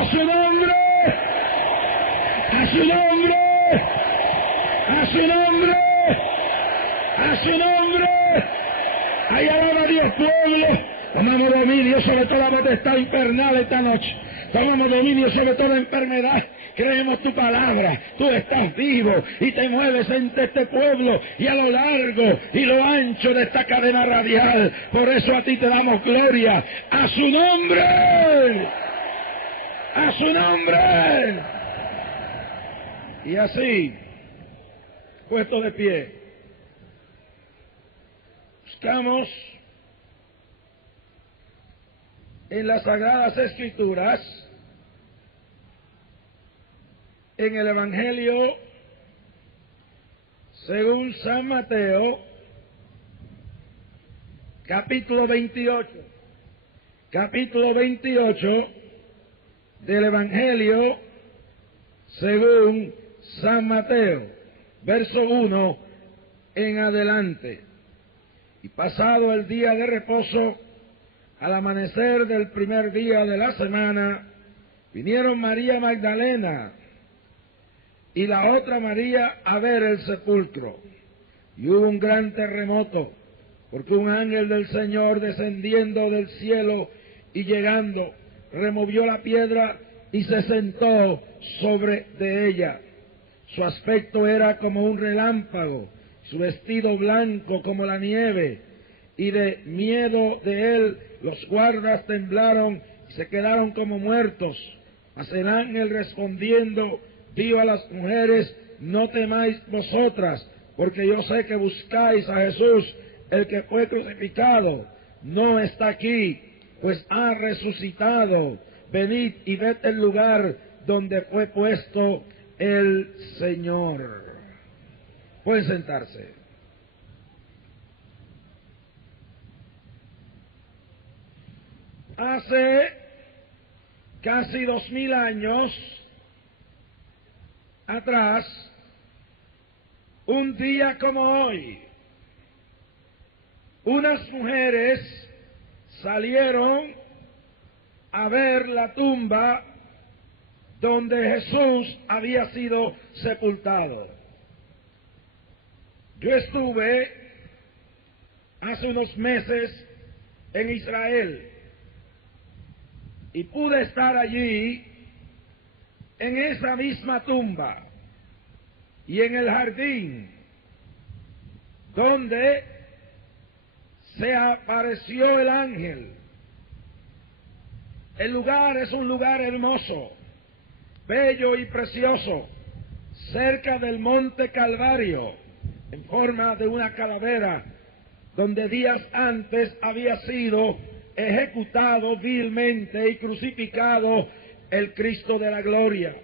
A su nombre, a su nombre, a su nombre, a su nombre. Ahí alaba a Dios, pueblo. Tomamos dominio sobre toda potestad infernal esta noche. Tomamos dominio sobre toda enfermedad. Creemos tu palabra, tú estás vivo y te mueves entre este pueblo y a lo largo y lo ancho de esta cadena radial. Por eso a ti te damos gloria. ¡A su nombre! ¡A su nombre! Y así, puesto de pie, buscamos en las Sagradas Escrituras, en el Evangelio según San Mateo, capítulo 28 del Evangelio según San Mateo, verso 1 en adelante. Y pasado el día de reposo, al amanecer del primer día de la semana, vinieron María Magdalena y la otra María a ver el sepulcro. Y hubo un gran terremoto, porque un ángel del Señor descendiendo del cielo y llegando, removió la piedra y se sentó sobre de ella. Su aspecto era como un relámpago, su vestido blanco como la nieve, y de miedo de él los guardas temblaron y se quedaron como muertos. Mas el ángel respondiendo dijo a las mujeres: no temáis vosotras, porque yo sé que buscáis a Jesús, el que fue crucificado. No está aquí, pues ha resucitado. Venid y ved el lugar donde fue puesto el Señor. Pueden sentarse. Hace casi 2000 años atrás, un día como hoy, unas mujeres salieron a ver la tumba donde Jesús había sido sepultado. Yo estuve hace unos meses en Israel y pude estar allí en esa misma tumba y en el jardín donde se apareció el ángel. El lugar es un lugar hermoso, bello y precioso, cerca del monte Calvario, en forma de una calavera, donde días antes había sido ejecutado vilmente y crucificado el Cristo de la gloria.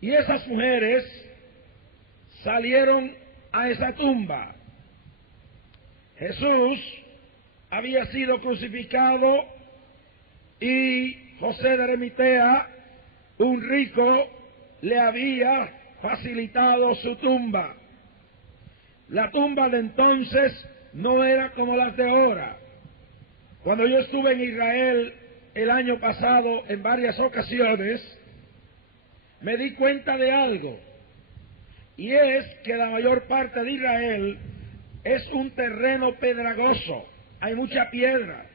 Y esas mujeres salieron a esa tumba. Jesús había sido crucificado y José de Arimatea, un rico, le había facilitado su tumba. La tumba de entonces no era como las de ahora. Cuando yo estuve en Israel el año pasado en varias ocasiones, me di cuenta de algo, y es que la mayor parte de Israel es un terreno pedregoso, hay mucha piedra,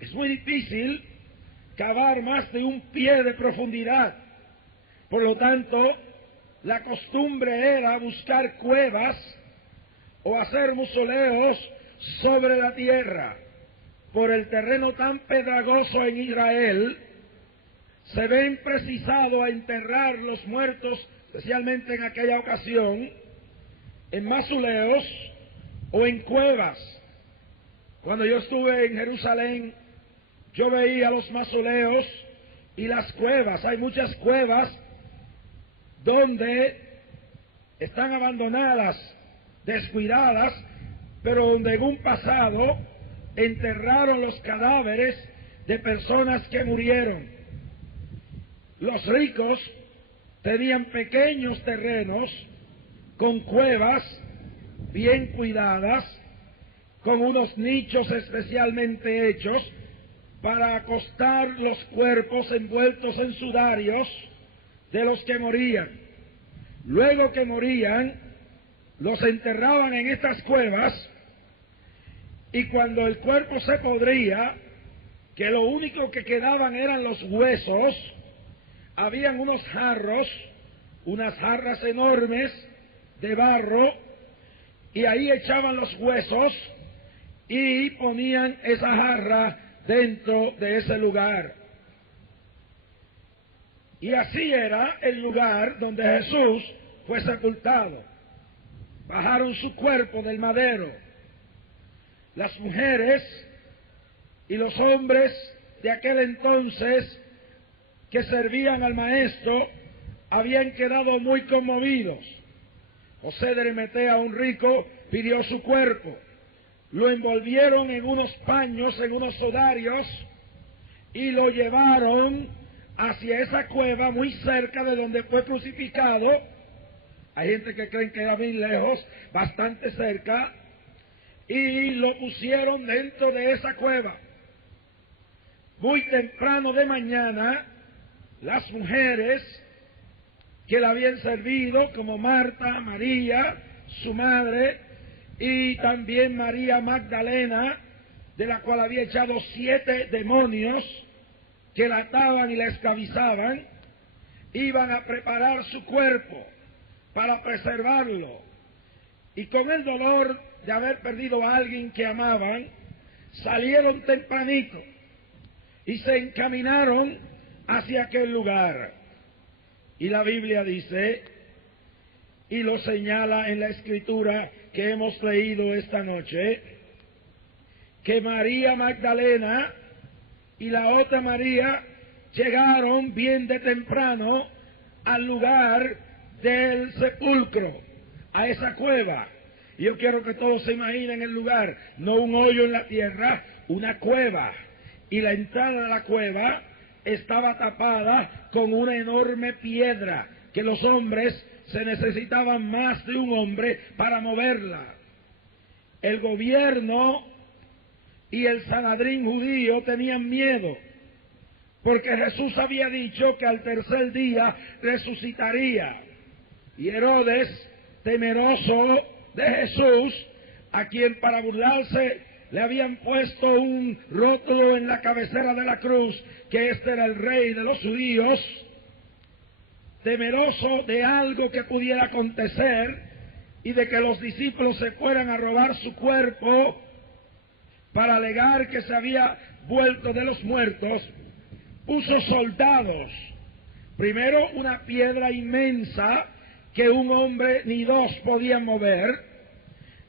es muy difícil cavar más de un pie de profundidad. Por lo tanto, la costumbre era buscar cuevas o hacer mausoleos sobre la tierra. Por el terreno tan pedregoso en Israel, se ven precisados a enterrar los muertos, especialmente en aquella ocasión, en mausoleos o en cuevas. Cuando yo estuve en Jerusalén, yo veía los mausoleos y las cuevas. Hay muchas cuevas donde están abandonadas, descuidadas, pero donde en un pasado enterraron los cadáveres de personas que murieron. Los ricos tenían pequeños terrenos con cuevas bien cuidadas, con unos nichos especialmente hechos, para acostar los cuerpos envueltos en sudarios de los que morían. Luego que morían, los enterraban en estas cuevas, y cuando el cuerpo se podría, que lo único que quedaban eran los huesos, habían unos jarros, unas jarras enormes de barro, y ahí echaban los huesos y ponían esa jarra dentro de ese lugar. Y así era el lugar donde Jesús fue sepultado. Bajaron su cuerpo del madero. Las mujeres y los hombres de aquel entonces que servían al maestro habían quedado muy conmovidos. José de Arimatea, un rico, pidió su cuerpo. Lo envolvieron en unos paños, en unos sudarios, y lo llevaron hacia esa cueva muy cerca de donde fue crucificado. Hay gente que creen que era bien lejos, bastante cerca, y lo pusieron dentro de esa cueva. Muy temprano de mañana, las mujeres que la habían servido, como Marta, María, su madre, y también María Magdalena, de la cual había echado 7 demonios que la ataban y la esclavizaban, iban a preparar su cuerpo para preservarlo. Y con el dolor de haber perdido a alguien que amaban, salieron tempranito y se encaminaron hacia aquel lugar. Y la Biblia dice, y lo señala en la escritura que hemos leído esta noche, que María Magdalena y la otra María llegaron bien de temprano al lugar del sepulcro, a esa cueva. Y yo quiero que todos se imaginen el lugar, no un hoyo en la tierra, una cueva. Y la entrada de la cueva estaba tapada con una enorme piedra, que los hombres se necesitaban más de un hombre para moverla. El gobierno y el Sanedrín judío tenían miedo, porque Jesús había dicho que al tercer día resucitaría. Y Herodes, temeroso de Jesús, a quien para burlarse le habían puesto un rótulo en la cabecera de la cruz, que este era el rey de los judíos, temeroso de algo que pudiera acontecer y de que los discípulos se fueran a robar su cuerpo para alegar que se había vuelto de los muertos, puso soldados, primero una piedra inmensa que un hombre ni dos podían mover,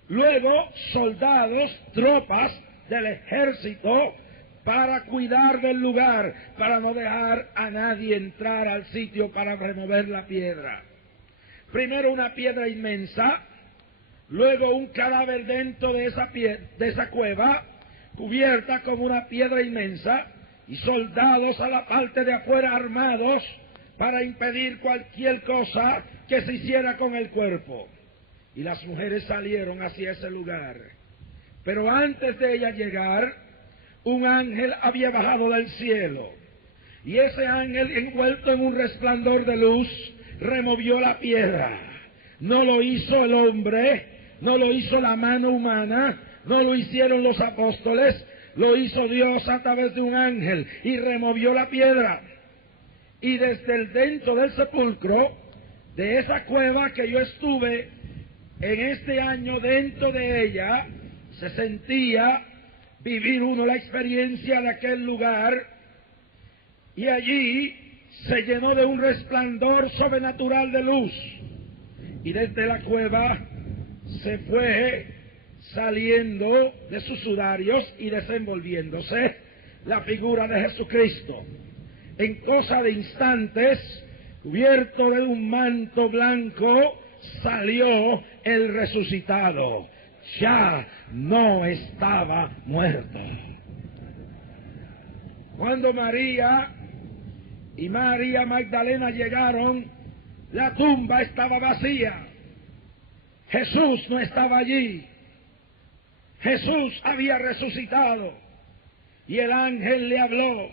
luego soldados, tropas del ejército, para cuidar del lugar, para no dejar a nadie entrar al sitio para remover la piedra. Primero una piedra inmensa, luego un cadáver dentro de esa cueva, cubierta con una piedra inmensa, y soldados a la parte de afuera armados para impedir cualquier cosa que se hiciera con el cuerpo. Y las mujeres salieron hacia ese lugar. Pero antes de ellas llegar, un ángel había bajado del cielo, y ese ángel, envuelto en un resplandor de luz, removió la piedra. No lo hizo el hombre, no lo hizo la mano humana, no lo hicieron los apóstoles, lo hizo Dios a través de un ángel, y removió la piedra. Y desde el dentro del sepulcro, de esa cueva que yo estuve en este año dentro de ella, se sentía vivir uno la experiencia de aquel lugar, y allí se llenó de un resplandor sobrenatural de luz, y desde la cueva se fue saliendo de sus sudarios y desenvolviéndose la figura de Jesucristo. En cosa de instantes, cubierto de un manto blanco, salió el resucitado. Ya no estaba muerto. Cuando María y María Magdalena llegaron, la tumba estaba vacía. Jesús no estaba allí. Jesús había resucitado. Y el ángel le habló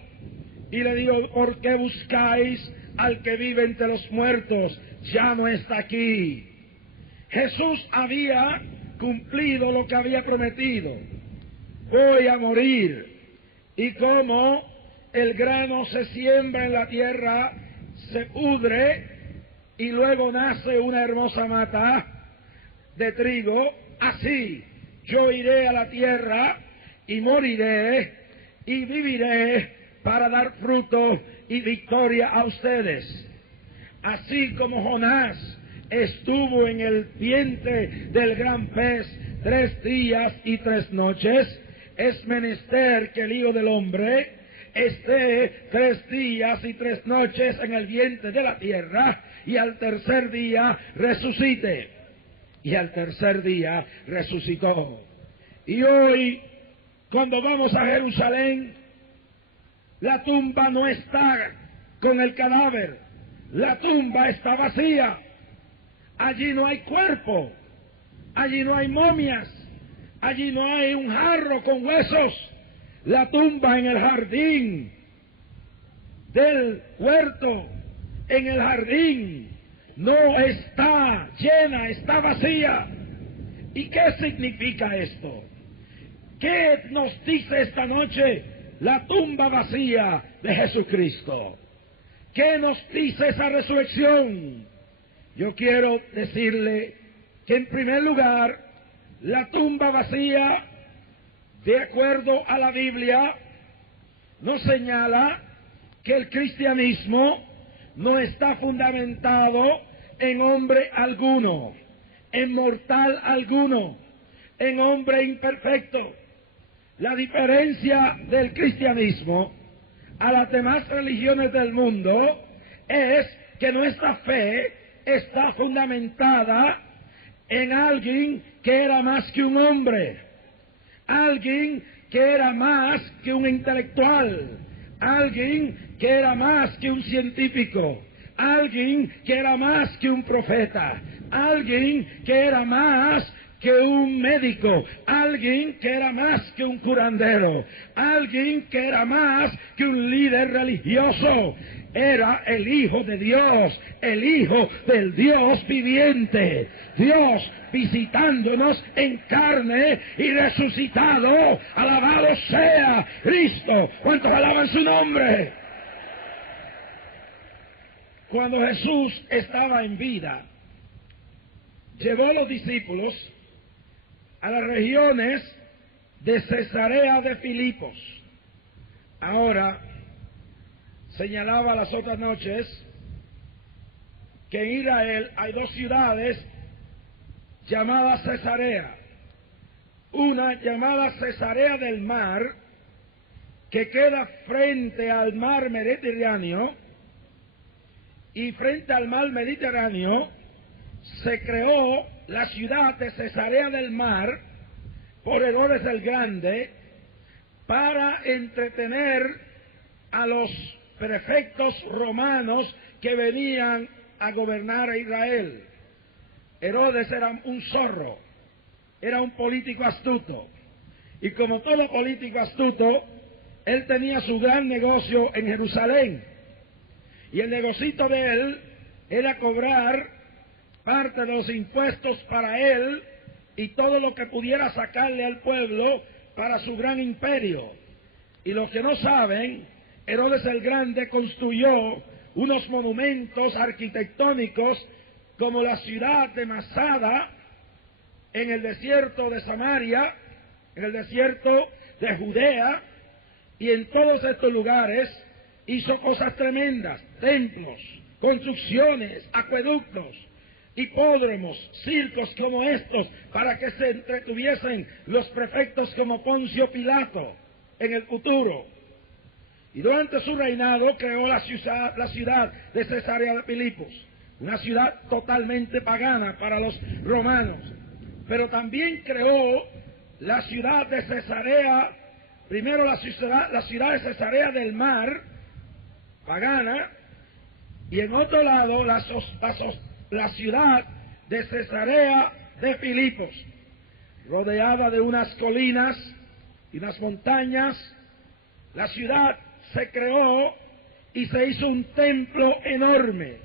y le dijo: ¿por qué buscáis al que vive entre los muertos? Ya no está aquí. Jesús había cumplido lo que había prometido: voy a morir. Y como el grano se siembra en la tierra, se pudre y luego nace una hermosa mata de trigo, así yo iré a la tierra y moriré y viviré para dar fruto y victoria a ustedes. Así como Jonás estuvo en el vientre del gran pez 3 días y 3 noches, es menester que el Hijo del Hombre esté 3 días y 3 noches en el vientre de la tierra, y al tercer día resucite. Y al tercer día resucitó. Y hoy, cuando vamos a Jerusalén, la tumba no está con el cadáver, la tumba está vacía. Allí no hay cuerpo, allí no hay momias, allí no hay un jarro con huesos. La tumba en el jardín del huerto, en el jardín, no está llena, está vacía. ¿Y qué significa esto? ¿Qué nos dice esta noche la tumba vacía de Jesucristo? ¿Qué nos dice esa resurrección? Yo quiero decirle que, en primer lugar, la tumba vacía, de acuerdo a la Biblia, nos señala que el cristianismo no está fundamentado en hombre alguno, en mortal alguno, en hombre imperfecto. La diferencia del cristianismo a las demás religiones del mundo es que nuestra fe está fundamentada en alguien que era más que un hombre, alguien que era más que un intelectual, alguien que era más que un científico, alguien que era más que un profeta, alguien que era más que un médico, alguien que era más que un curandero, alguien que era más que un líder religioso. Era el Hijo de Dios, el Hijo del Dios viviente, Dios visitándonos en carne y resucitado. Alabado sea Cristo. ¿Cuántos alaban su nombre? Cuando Jesús estaba en vida, llevó a los discípulos a las regiones de Cesarea de Filipos. Ahora, señalaba las otras noches que en Israel hay 2 ciudades llamadas Cesarea. Una llamada Cesarea del Mar, que queda frente al mar Mediterráneo, y frente al mar Mediterráneo se creó la ciudad de Cesarea del Mar por Herodes el Grande para entretener a los prefectos romanos que venían a gobernar a Israel. Herodes era un zorro, era un político astuto, y como todo político astuto, él tenía su gran negocio en Jerusalén, y el negocito de él era cobrar parte de los impuestos para él y todo lo que pudiera sacarle al pueblo para su gran imperio. Y los que no saben, Herodes el Grande construyó unos monumentos arquitectónicos como la ciudad de Masada en el desierto de Samaria, en el desierto de Judea, y en todos estos lugares hizo cosas tremendas: templos, construcciones, acueductos, hipódromos, circos como estos, para que se entretuviesen los prefectos como Poncio Pilato en el futuro. Y durante su reinado creó la ciudad de Cesarea de Filipos, una ciudad totalmente pagana para los romanos. Pero también creó la ciudad de Cesarea, primero la ciudad de Cesarea del Mar, pagana, y en otro lado la ciudad de Cesarea de Filipos, rodeada de unas colinas y unas montañas, La ciudad se creó y se hizo un templo enorme,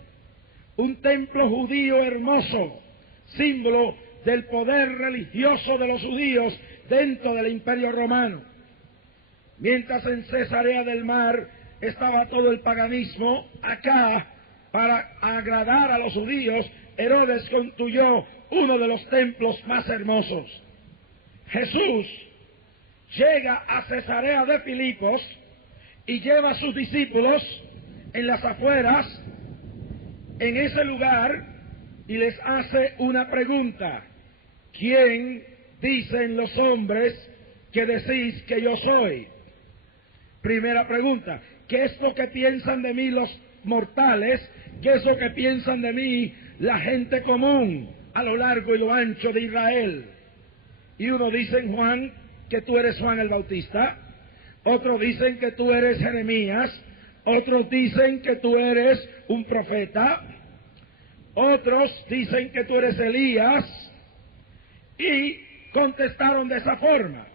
un templo judío hermoso, símbolo del poder religioso de los judíos dentro del Imperio Romano. Mientras en Cesarea del Mar estaba todo el paganismo, acá, para agradar a los judíos, Herodes construyó uno de los templos más hermosos. Jesús llega a Cesarea de Filipos y lleva a sus discípulos en las afueras, en ese lugar, y les hace una pregunta: ¿quién dicen los hombres que decís que yo soy? Primera pregunta: ¿qué es lo que piensan de mí los mortales? ¿Qué es lo que piensan de mí la gente común a lo largo y lo ancho de Israel? Y uno dicen, Juan, que tú eres Juan el Bautista. Otros dicen que tú eres Jeremías. Otros dicen que tú eres un profeta. Otros dicen que tú eres Elías. Y contestaron de esa forma,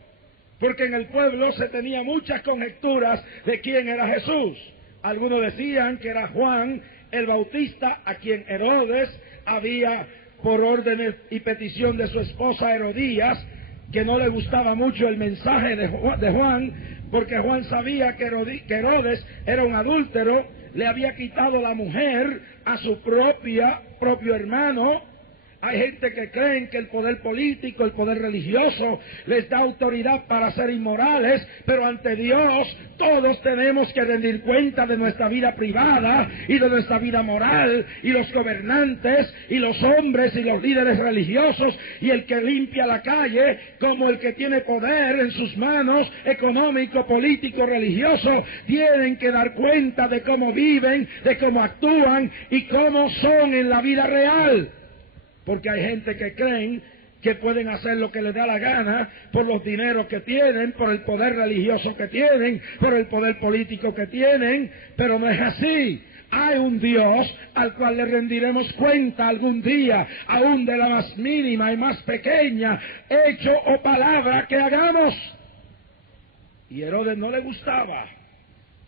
porque en el pueblo se tenía muchas conjeturas de quién era Jesús. Algunos decían que era Juan el Bautista, a quien Herodes había, por orden y petición de su esposa Herodías, que no le gustaba mucho el mensaje de Juan, porque Juan sabía que Herodes era un adúltero, le había quitado la mujer a su propio hermano. Hay gente que creen que el poder político, el poder religioso, les da autoridad para ser inmorales, pero ante Dios todos tenemos que rendir cuenta de nuestra vida privada y de nuestra vida moral, y los gobernantes, y los hombres, y los líderes religiosos, y el que limpia la calle, como el que tiene poder en sus manos, económico, político, religioso, tienen que dar cuenta de cómo viven, de cómo actúan y cómo son en la vida real. Porque hay gente que creen que pueden hacer lo que les da la gana por los dineros que tienen, por el poder religioso que tienen, por el poder político que tienen, pero no es así. Hay un Dios al cual le rendiremos cuenta algún día, aún de la más mínima y más pequeña hecho o palabra que hagamos. Y Herodes no le gustaba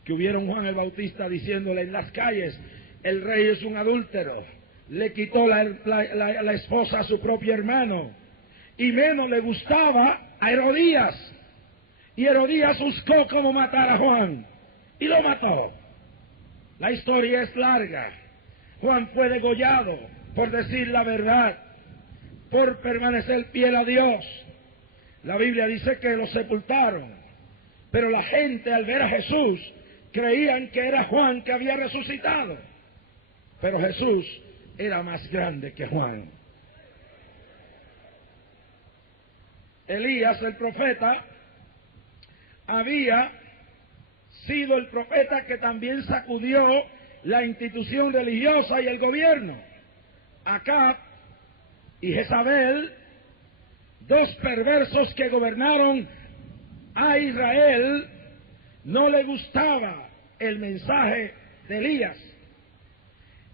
que hubiera un Juan el Bautista diciéndole en las calles: el rey es un adúltero. Le quitó la esposa a su propio hermano. Y menos le gustaba a Herodías. Y Herodías buscó cómo matar a Juan. Y lo mató. La historia es larga. Juan fue degollado por decir la verdad, por permanecer fiel a Dios. La Biblia dice que lo sepultaron. Pero la gente, al ver a Jesús, creían que era Juan que había resucitado. Pero Jesús era más grande que Juan. Elías, el profeta, había sido el profeta que también sacudió la institución religiosa y el gobierno. Acab y Jezabel, dos perversos que gobernaron a Israel, no le gustaba el mensaje de Elías.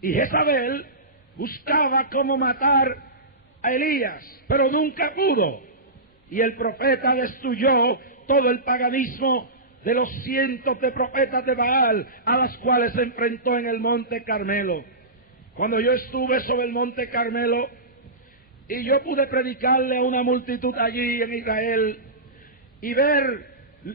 Y Jezabel buscaba cómo matar a Elías, pero nunca pudo. Y el profeta destruyó todo el paganismo de los cientos de profetas de Baal a las cuales se enfrentó en el Monte Carmelo. Cuando yo estuve sobre el Monte Carmelo y yo pude predicarle a una multitud allí en Israel y ver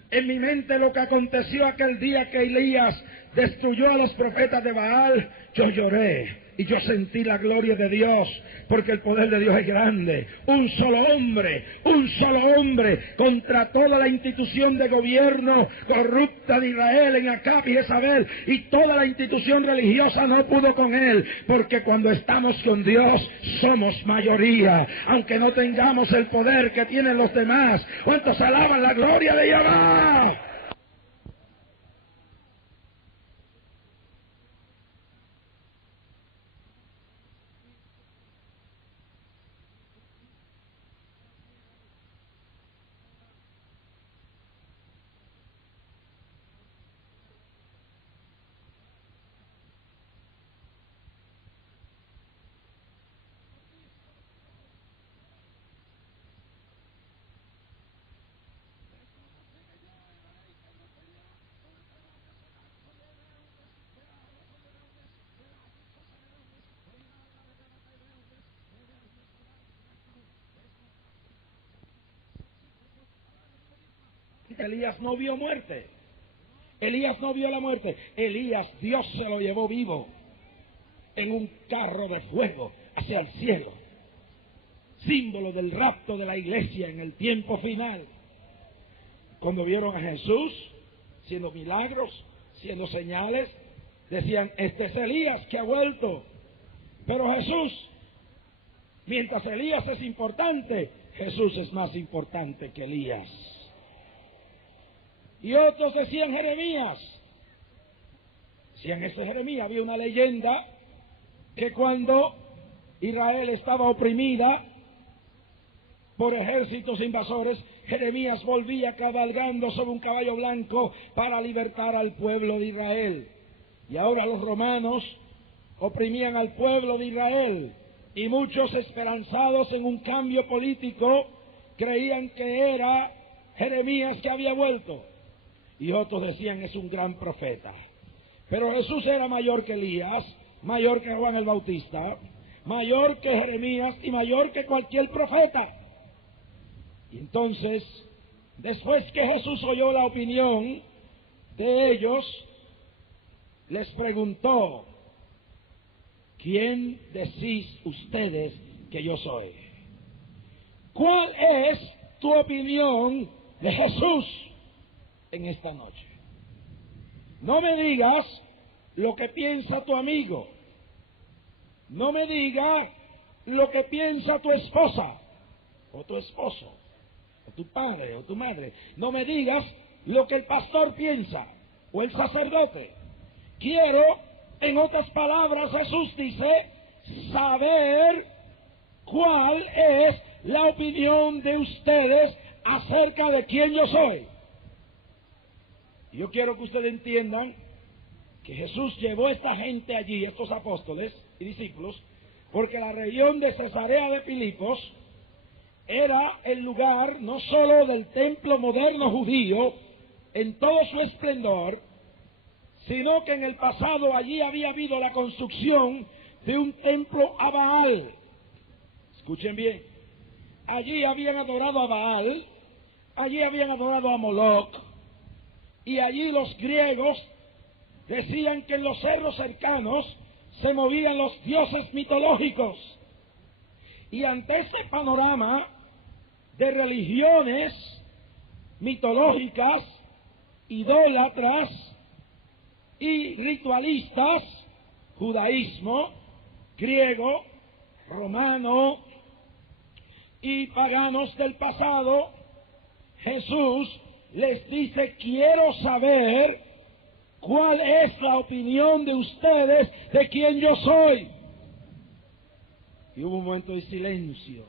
en mi mente lo que aconteció aquel día que Elías destruyó a los profetas de Baal, yo lloré. Y yo sentí la gloria de Dios, porque el poder de Dios es grande. Un solo hombre contra toda la institución de gobierno corrupta de Israel en Acab y Jezabel, y toda la institución religiosa no pudo con él, porque cuando estamos con Dios somos mayoría, aunque no tengamos el poder que tienen los demás. ¿Cuántos alaban la gloria de Jehová? Elías no vio muerte. Elías no vio la muerte. Elías, Dios se lo llevó vivo en un carro de fuego hacia el cielo. Símbolo del rapto de la iglesia en el tiempo final. Cuando vieron a Jesús haciendo milagros, haciendo señales, decían, este es Elías que ha vuelto. Pero Jesús, mientras Elías es importante, Jesús es más importante que Elías. Y otros decían Jeremías. Decían, este Jeremías. Había una leyenda que cuando Israel estaba oprimida por ejércitos invasores, Jeremías volvía cabalgando sobre un caballo blanco para libertar al pueblo de Israel. Y ahora los romanos oprimían al pueblo de Israel, y muchos, esperanzados en un cambio político, creían que era Jeremías que había vuelto, y otros decían, es un gran profeta. Pero Jesús era mayor que Elías, mayor que Juan el Bautista, mayor que Jeremías y mayor que cualquier profeta. Y entonces, después que Jesús oyó la opinión de ellos, les preguntó, ¿quién decís ustedes que yo soy? ¿Cuál es tu opinión de Jesús en esta noche? No me digas lo que piensa tu amigo. No me digas lo que piensa tu esposa o tu esposo o tu padre o tu madre. No me digas lo que el pastor piensa o el sacerdote. Quiero, en otras palabras, Jesús dice, saber cuál es la opinión de ustedes acerca de quién yo soy. Yo quiero que ustedes entiendan que Jesús llevó a esta gente allí, estos apóstoles y discípulos, porque la región de Cesarea de Filipos era el lugar no solo del templo moderno judío en todo su esplendor, sino que en el pasado allí había habido la construcción de un templo a Baal. Escuchen bien, allí habían adorado a Baal, allí habían adorado a Moloch, y allí los griegos decían que en los cerros cercanos se movían los dioses mitológicos. Y ante este panorama de religiones mitológicas, idólatras y ritualistas, judaísmo, griego, romano y paganos del pasado, Jesús les dice, quiero saber cuál es la opinión de ustedes de quién yo soy. Y hubo un momento de silencio,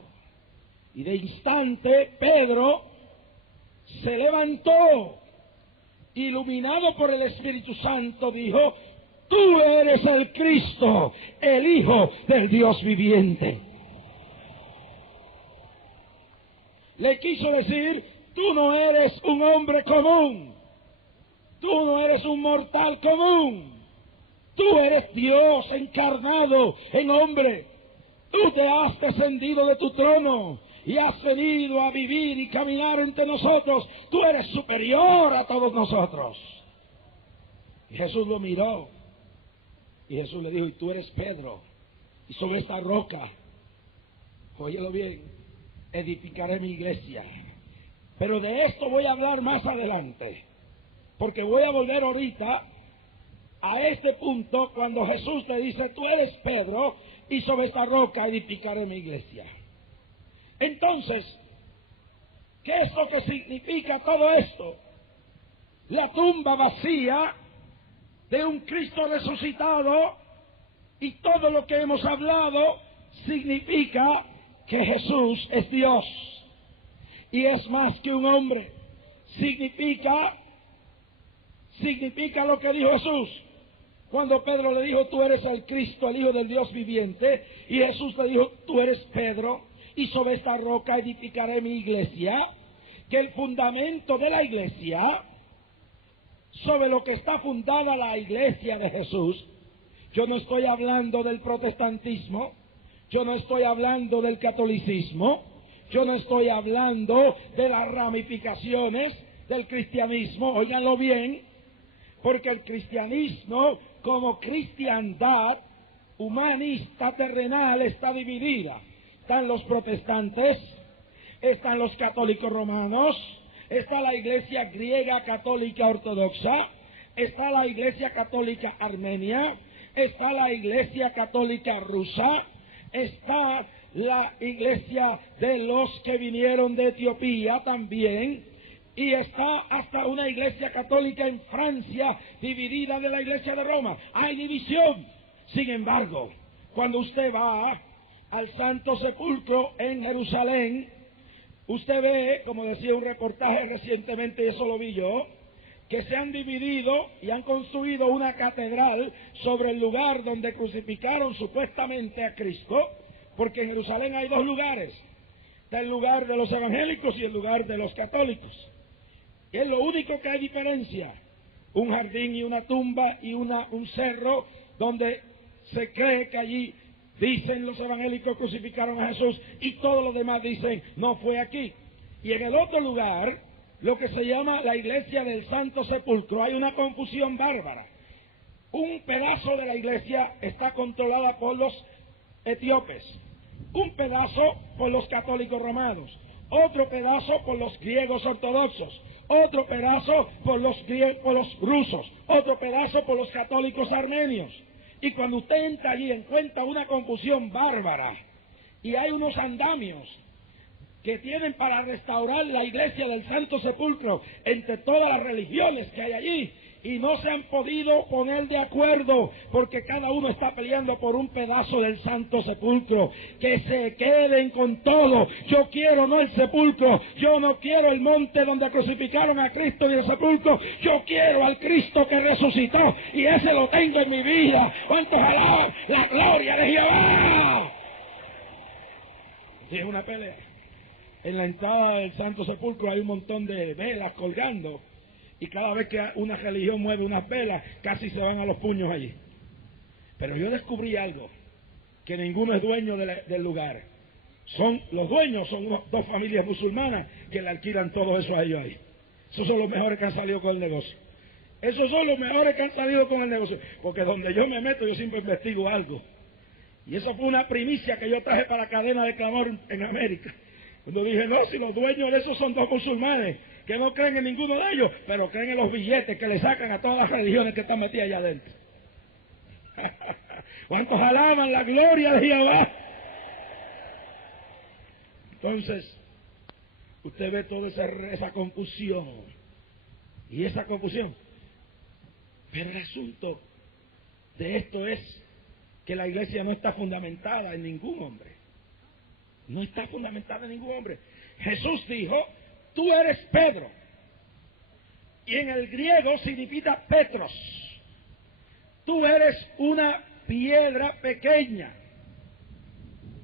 y de instante Pedro se levantó, iluminado por el Espíritu Santo, dijo, tú eres el Cristo, el Hijo del Dios viviente. Le quiso decir, tú no eres un hombre común, tú no eres un mortal común, tú eres Dios encarnado en hombre, tú te has descendido de tu trono y has venido a vivir y caminar entre nosotros, tú eres superior a todos nosotros. Y Jesús lo miró, y Jesús le dijo, y tú eres Pedro, y sobre esta roca, óyelo bien, edificaré mi iglesia. Pero de esto voy a hablar más adelante, porque voy a volver ahorita a este punto cuando Jesús le dice, tú eres Pedro, y sobre esta roca edificaré mi iglesia. Entonces, ¿qué es lo que significa todo esto? La tumba vacía de un Cristo resucitado y todo lo que hemos hablado significa que Jesús es Dios y es más que un hombre. Significa lo que dijo Jesús cuando Pedro le dijo, tú eres el Cristo, el Hijo del Dios viviente, y Jesús le dijo, tú eres Pedro, y sobre esta roca edificaré mi iglesia, que el fundamento de la iglesia, sobre lo que está fundada la iglesia de Jesús, yo no estoy hablando del protestantismo, yo no estoy hablando del catolicismo, yo no estoy hablando de las ramificaciones del cristianismo, óiganlo bien, porque el cristianismo como cristiandad humanista terrenal está dividida. Están los protestantes, están los católicos romanos, está la iglesia griega católica ortodoxa, está la iglesia católica armenia, está la iglesia católica rusa, está la iglesia de los que vinieron de Etiopía también, y está hasta una iglesia católica en Francia dividida de la iglesia de Roma. Hay división. Sin embargo, cuando usted va al Santo Sepulcro en Jerusalén, usted ve, como decía un reportaje recientemente, y eso lo vi yo, que se han dividido y han construido una catedral sobre el lugar donde crucificaron supuestamente a Cristo, porque en Jerusalén hay dos lugares, está el lugar de los evangélicos y el lugar de los católicos. Y es lo único que hay diferencia, un jardín y una tumba y un cerro donde se cree que allí, dicen los evangélicos, crucificaron a Jesús, y todos los demás dicen, no fue aquí. Y en el otro lugar, lo que se llama la iglesia del Santo Sepulcro, hay una confusión bárbara. Un pedazo de la iglesia está controlada por los etíopes, un pedazo por los católicos romanos, otro pedazo por los griegos ortodoxos, otro pedazo por los rusos, otro pedazo por los católicos armenios. Y cuando usted entra allí encuentra una confusión bárbara, y hay unos andamios que tienen para restaurar la iglesia del Santo Sepulcro entre todas las religiones que hay allí, y no se han podido poner de acuerdo porque cada uno está peleando por un pedazo del Santo Sepulcro. Que se queden con todo. Yo quiero no el sepulcro, yo no quiero el monte donde crucificaron a Cristo ni el sepulcro, yo quiero al Cristo que resucitó, y ese lo tengo en mi vida. ¿Cuántos alaban la gloria de Jehová? Sí, es una pelea. En la entrada del Santo Sepulcro hay un montón de velas colgando, y cada vez que una religión mueve unas velas, casi se van a los puños allí. Pero yo descubrí algo, que ninguno es dueño del lugar. Los dueños son dos familias musulmanas que le alquilan todo eso a ellos ahí. Esos son los mejores que han salido con el negocio. Esos son los mejores que han salido con el negocio. Porque donde yo me meto, yo siempre investigo algo. Y eso fue una primicia que yo traje para la cadena de clamor en América. Cuando dije, no, si los dueños de esos son dos musulmanes, que no creen en ninguno de ellos, pero creen en los billetes que le sacan a todas las religiones que están metidas allá adentro. ¿Cuántos alaban la gloria de Jehová? Entonces, usted ve toda esa confusión, y esa confusión. Pero el asunto de esto es que la iglesia no está fundamentada en ningún hombre. No está fundamentada en ningún hombre. Jesús dijo, tú eres Pedro, y en el griego significa Petros. Tú eres una piedra pequeña.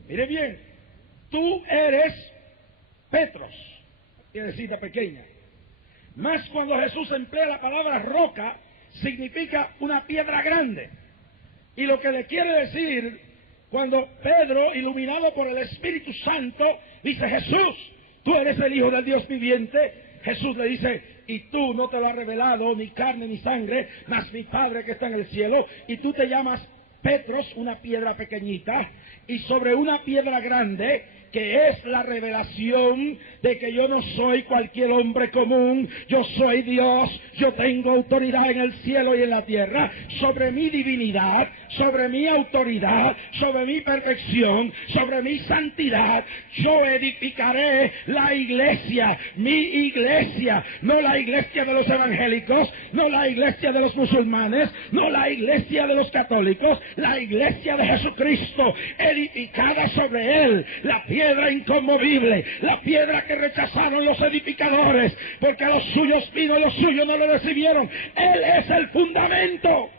Mire bien, tú eres Petros, piedrecita pequeña. Más cuando Jesús emplea la palabra roca, significa una piedra grande. Y lo que le quiere decir, cuando Pedro, iluminado por el Espíritu Santo, dice, Jesús, tú eres el Hijo del Dios viviente, Jesús le dice, y tú no te lo has revelado ni carne ni sangre, mas mi Padre que está en el cielo, y tú te llamas Petros, una piedra pequeñita, y sobre una piedra grande, que es la revelación de que yo no soy cualquier hombre común, yo soy Dios, yo tengo autoridad en el cielo y en la tierra, sobre mi divinidad, sobre mi autoridad, sobre mi perfección, sobre mi santidad, yo edificaré la iglesia, mi iglesia, no la iglesia de los evangélicos, no la iglesia de los musulmanes, no la iglesia de los católicos, la iglesia de Jesucristo, edificada sobre él, la piedra inconmovible, la piedra que rechazaron los edificadores, porque a los suyos vino y los suyos no lo recibieron. Él es el fundamento.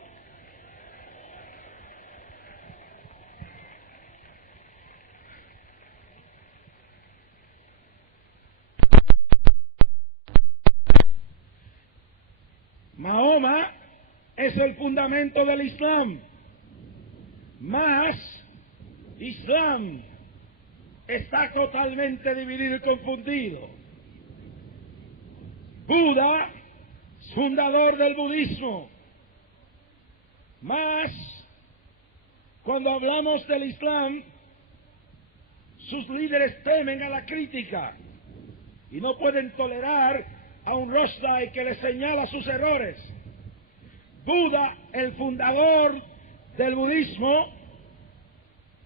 Mahoma es el fundamento del Islam, mas Islam está totalmente dividido y confundido. Buda, fundador del budismo. Mas, cuando hablamos del Islam, sus líderes temen a la crítica y no pueden tolerar a un Roshdai que les señala sus errores. Buda, el fundador del budismo,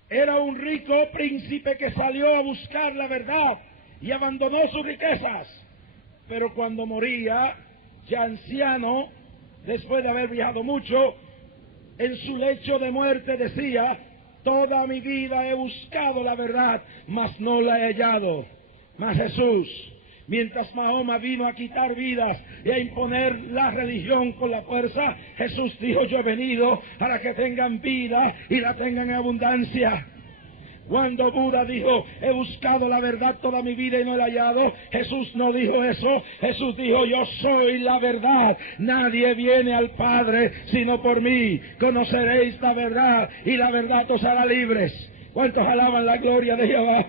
era un rico príncipe que salió a buscar la verdad y abandonó sus riquezas. Pero cuando moría, ya anciano, después de haber viajado mucho, en su lecho de muerte decía: toda mi vida he buscado la verdad, mas no la he hallado. Mas Jesús, mientras Mahoma vino a quitar vidas y a imponer la religión con la fuerza, Jesús dijo: yo he venido para que tengan vida y la tengan en abundancia. Cuando Buda dijo: he buscado la verdad toda mi vida y no la he hallado, Jesús no dijo eso. Jesús dijo: yo soy la verdad. Nadie viene al Padre sino por mí. Conoceréis la verdad y la verdad os hará libres. ¿Cuántos alaban la gloria de Jehová?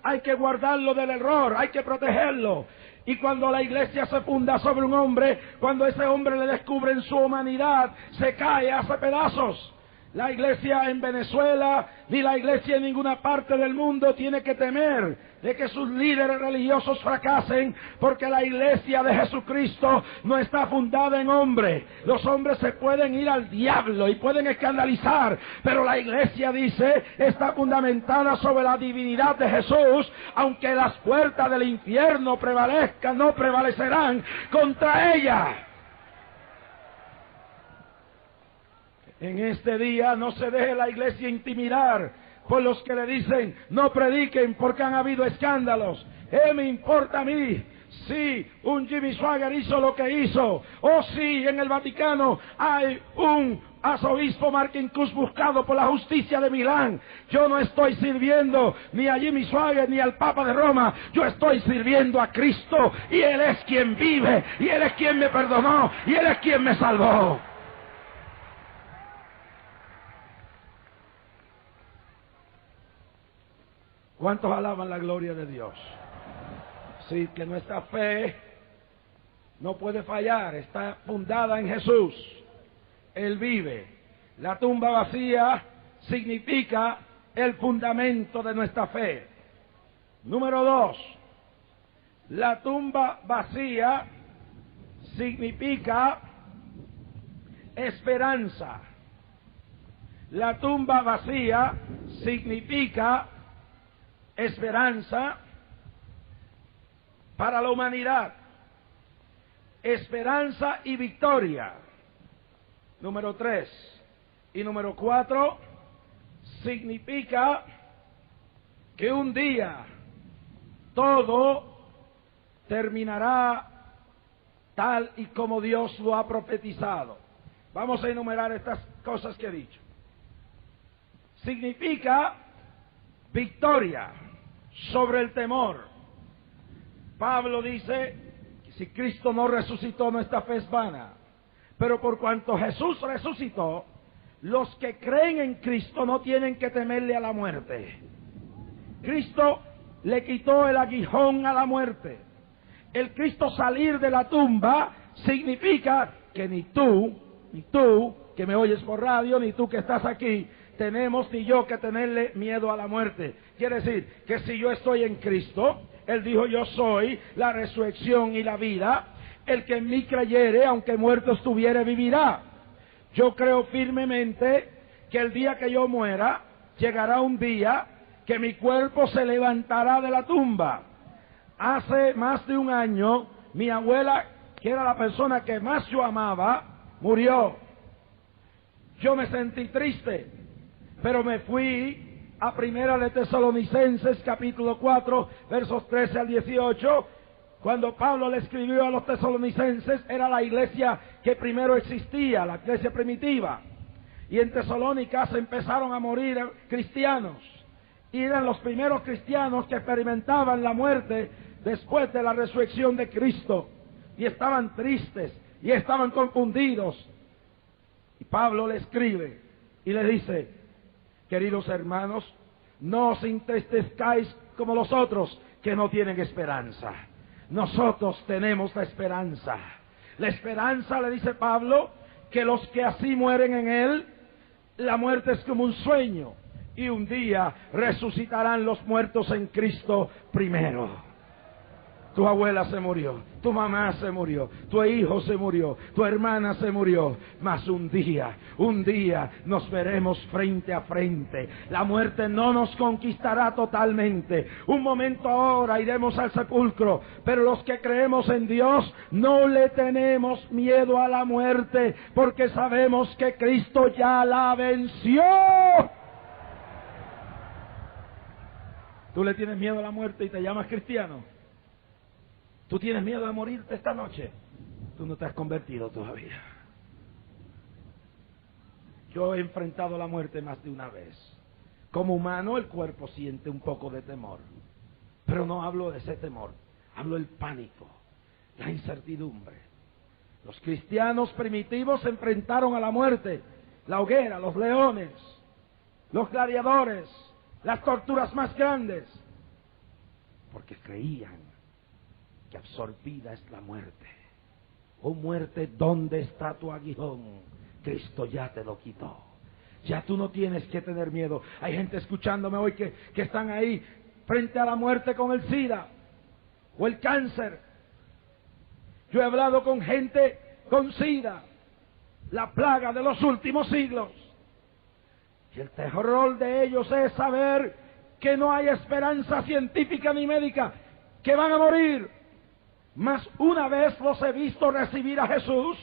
Hay que guardarlo del error, hay que protegerlo. Y cuando la iglesia se funda sobre un hombre, cuando ese hombre le descubren su humanidad, se cae, hace pedazos. La iglesia en Venezuela, ni la iglesia en ninguna parte del mundo tiene que temer de que sus líderes religiosos fracasen, porque la iglesia de Jesucristo no está fundada en hombre. Los hombres se pueden ir al diablo y pueden escandalizar, pero la iglesia, dice, está fundamentada sobre la divinidad de Jesús. Aunque las puertas del infierno prevalezcan, no prevalecerán contra ella. En este día no se deje la iglesia intimidar por los que le dicen: no prediquen porque han habido escándalos. ¿Qué me importa a mí si un Jimmy Swaggart hizo lo que hizo? O si en el Vaticano hay un arzobispo Marcinkus buscado por la justicia de Milán. Yo no estoy sirviendo ni a Jimmy Swaggart ni al Papa de Roma. Yo estoy sirviendo a Cristo, y Él es quien vive, y Él es quien me perdonó, y Él es quien me salvó. ¿Cuántos alaban la gloria de Dios? Sí, que nuestra fe no puede fallar, está fundada en Jesús. Él vive. La tumba vacía significa el fundamento de nuestra fe. Número 2, la tumba vacía significa esperanza. La tumba vacía significa esperanza para la humanidad, esperanza y victoria. Número 3. Y número 4, significa que un día todo terminará tal y como Dios lo ha profetizado. Vamos a enumerar estas cosas que he dicho. Significa victoria sobre el temor. Pablo dice que si Cristo no resucitó, nuestra fe es vana. Pero por cuanto Jesús resucitó, los que creen en Cristo no tienen que temerle a la muerte. Cristo le quitó el aguijón a la muerte. El Cristo salir de la tumba significa que ni tú que me oyes por radio, ni tú que estás aquí, tenemos ni yo que tenerle miedo a la muerte. Quiere decir que si yo estoy en Cristo, Él dijo: yo soy la resurrección y la vida. El que en mí creyere, aunque muerto estuviere, vivirá. Yo creo firmemente que el día que yo muera, llegará un día que mi cuerpo se levantará de la tumba. Hace más de un año, mi abuela, que era la persona que más yo amaba, murió. Yo me sentí triste, pero me fui a Primera de Tesalonicenses, capítulo 4, versos 13 al 18, cuando Pablo le escribió a los tesalonicenses. Era la iglesia que primero existía, la iglesia primitiva, y en Tesalónica se empezaron a morir cristianos, y eran los primeros cristianos que experimentaban la muerte después de la resurrección de Cristo, y estaban tristes, y estaban confundidos. Y Pablo le escribe y le dice: queridos hermanos, no os entristezcáis como los otros que no tienen esperanza. Nosotros tenemos la esperanza. La esperanza, le dice Pablo, que los que así mueren en él, la muerte es como un sueño, y un día resucitarán los muertos en Cristo primero. Tu abuela se murió, tu mamá se murió, tu hijo se murió, tu hermana se murió, mas un día nos veremos frente a frente. La muerte no nos conquistará totalmente. Un momento ahora iremos al sepulcro, pero los que creemos en Dios no le tenemos miedo a la muerte, porque sabemos que Cristo ya la venció. Tú le tienes miedo a la muerte y te llamas cristiano. ¿Tú tienes miedo de morirte esta noche? Tú no te has convertido todavía. Yo he enfrentado la muerte más de una vez. Como humano, el cuerpo siente un poco de temor. Pero no hablo de ese temor. Hablo del pánico, la incertidumbre. Los cristianos primitivos se enfrentaron a la muerte. La hoguera, los leones, los gladiadores, las torturas más grandes. Porque creían que absorbida es la muerte. Oh muerte, ¿dónde está tu aguijón? Cristo ya te lo quitó. Ya tú no tienes que tener miedo. Hay gente escuchándome hoy que están ahí frente a la muerte con el SIDA o el cáncer. Yo he hablado con gente con SIDA, la plaga de los últimos siglos. Y el terror de ellos es saber que no hay esperanza científica ni médica, que van a morir. Mas una vez los he visto recibir a Jesús,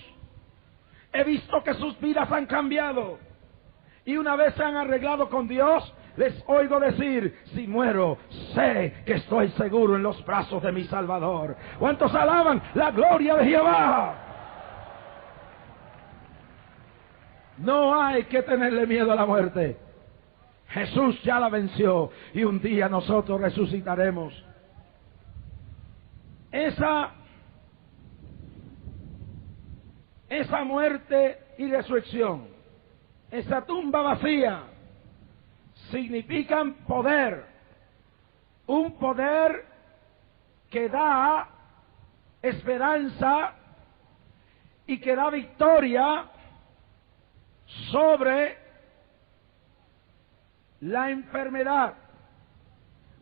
he visto que sus vidas han cambiado, y una vez se han arreglado con Dios, les oigo decir: si muero, sé que estoy seguro en los brazos de mi Salvador. ¿Cuántos alaban la gloria de Jehová? No hay que tenerle miedo a la muerte. Jesús ya la venció, y un día nosotros resucitaremos. Esa muerte y resurrección, esa tumba vacía, significan poder. Un poder que da esperanza y que da victoria sobre la enfermedad.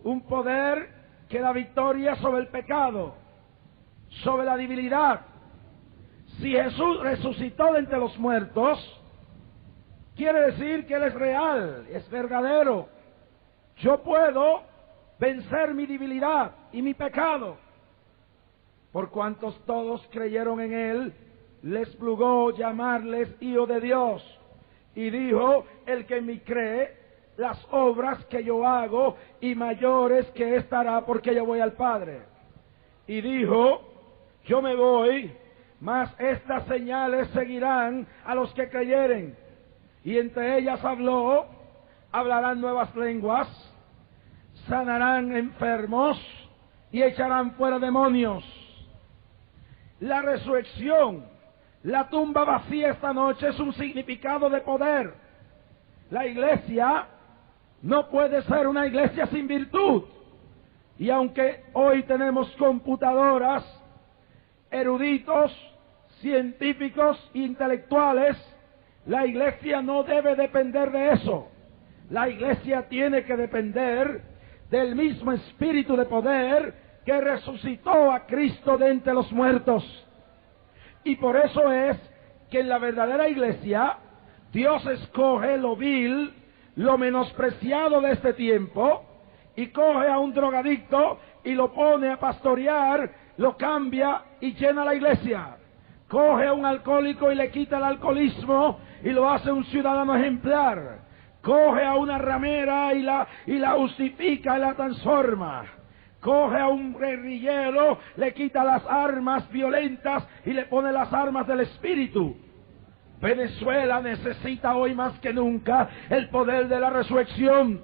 Un poder que da victoria sobre el pecado, sobre la debilidad. Si Jesús resucitó de entre los muertos, quiere decir que Él es real, es verdadero. Yo puedo vencer mi debilidad y mi pecado. Por cuantos todos creyeron en Él, les plugó llamarles hijos de Dios. Y dijo: el que en mí cree, las obras que yo hago y mayores que ésta hará, porque yo voy al Padre. Y dijo: yo me voy, mas estas señales seguirán a los que creyeren. Y entre ellas hablarán nuevas lenguas, sanarán enfermos y echarán fuera demonios. La resurrección, la tumba vacía esta noche, es un significado de poder. La iglesia no puede ser una iglesia sin virtud. Y aunque hoy tenemos computadoras, eruditos, científicos, intelectuales, la iglesia no debe depender de eso. La iglesia tiene que depender del mismo espíritu de poder que resucitó a Cristo de entre los muertos. Y por eso es que en la verdadera iglesia Dios escoge lo vil, lo menospreciado de este tiempo, y coge a un drogadicto y lo pone a pastorear, lo cambia y llena la iglesia. Coge a un alcohólico y le quita el alcoholismo y lo hace un ciudadano ejemplar. Coge a una ramera y la justifica y la transforma. Coge a un guerrillero, le quita las armas violentas y le pone las armas del espíritu. Venezuela necesita hoy más que nunca el poder de la resurrección.